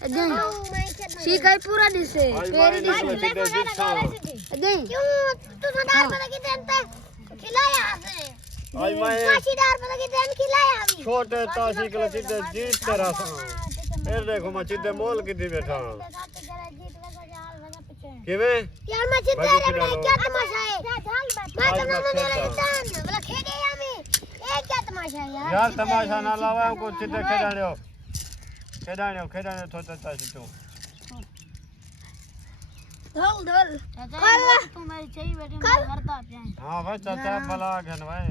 सीखा पूरा दिसे पेरी दिसे क्यों तू दार पता की देनते खिलाया आपने आज मैं दार पता की देन खिलाया अभी छोटे ताशी के सीधे जीत तेरा सा फिर देखो मैं सीधे मोल की दी बैठा किवे यार मैं सीधे रे क्या तमाशा है मैं तो मेरा इंसान बोला खेदे यामी ये क्या तमाशा है यार तमाशा ना लावा को सीधे खेडाणियो थोड़ा ताशी तू ढोल कल तुम्हारी चाहिए बेटे मैं करता पे हां भाई चाचा भला घन भाई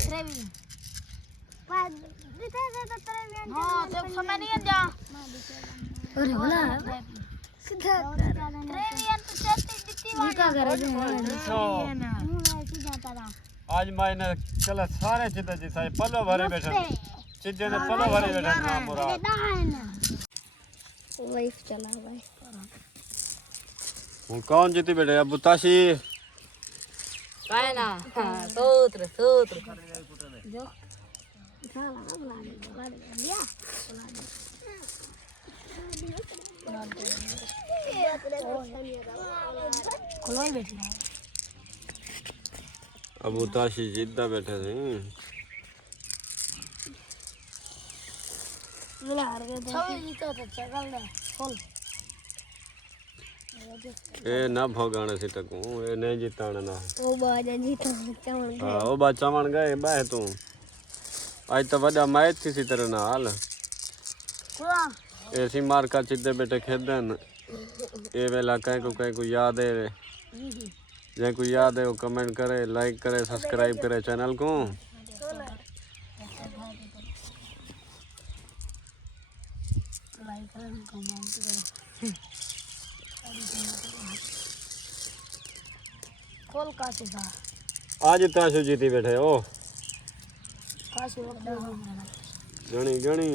हां तो समय नहीं जा अरे बोला सीधा ट्रेवियन तो चलती दिखती वाली क्या करे ना ऐसे जाता रहा आज मैंने कल सारे चित्ते जिसा पल्लो भरे बैठे चित्ते ने पल्लो भरे बैठे ना पूरा वाइफ चला भाई वो कौन जीती बेटे अब ताशी काय ना सूत्र सूत्र जो बुला लिया खोलोई बैठी अब ताशी जीतता बैठे थे बुला रहे थे सब जीतो तो चल ले खोल ए ना भगाने से तक ए नहीं जीताना ना ओ बाजा जीतो चमन हां ओ बा चमन गए बाय तू आज तो वडा मैच थी सी तरह ना हाल कोआ ऐसी मार का चिद्दे बेटे खेदन ए वेला कहीं को याद है जे को याद है वो कमेंट करे लाइक करे सब्सक्राइब करे चैनल को लाइक करें कमेंट करें कॉल कासे का आज ताशु जीती बैठे ओ कासे गणी गणी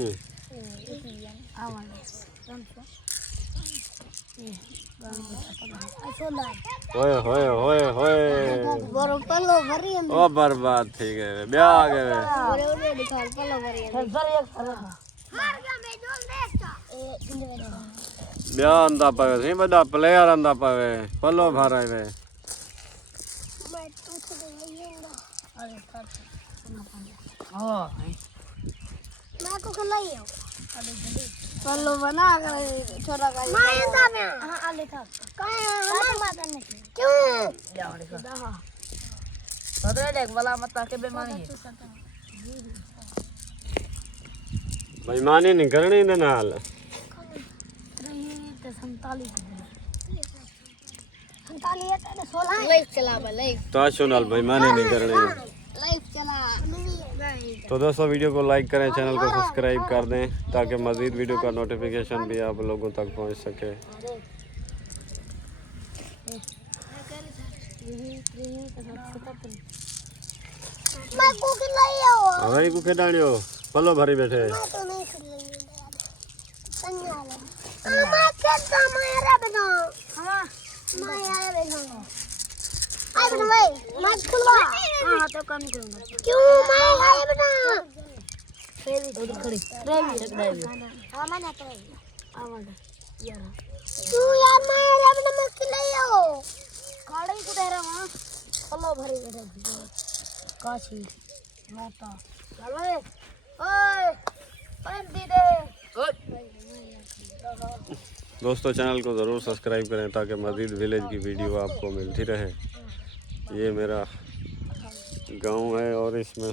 होए होए होए होए बरो पल्लो भरी ओ बर्बाद थी गए ब्याह आ गए ओरे ओरे दिखा पल्लो भरी सर एक फरक मार गया मैं जोल देखता ब्याह अंदा पावे सी बड़ा प्लेयर अंदा पावे पल्लो भराए वे मैं तू तो लेंगा अरे कर हां मैं को खलाई हूं पल्लो बना कर छोटा का मैं अंदा में हां आले था कहां हम माता नहीं क्यों जाओ देखो सदरे देख वाला मत के बेमानी है बेईमानी नहीं करनी ना नाल 16 लाइव चला लाइव ताशु नाल बेईमानी नहीं करनी लाइव चला तो दोस्तों वीडियो को लाइक करें चैनल को सब्सक्राइब कर दें ताकि मज़ीद वीडियो का नोटिफिकेशन भी आप लोगों तक पहुंच सके मैं को खिलाई हो भाई को खेडाणियो पल्लो भरी बैठे मैं तो नहीं खिलाई संया ले मैं खेलता मेरा बेटा हां मैं आया बेटा आई बेटा भाई मत खुलवा हां तो काम करूंगा क्यों मैं आया बेटा रेवी उधर खड़ी रेवी रख दे हां मैं तो आवाज यार तू यार मैं आया बेटा मैं खिलाई हो काड़ी को दे रहा हां पल्लो भरी बेटा काशी माता चल ओए पानी दे दोस्तों चैनल को ज़रूर सब्सक्राइब करें ताकि मज़ीद विलेज की वीडियो आपको मिलती रहे। ये मेरा गांव है और इसमें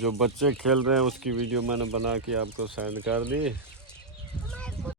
जो बच्चे खेल रहे हैं उसकी वीडियो मैंने बना के आपको सेंड कर दी।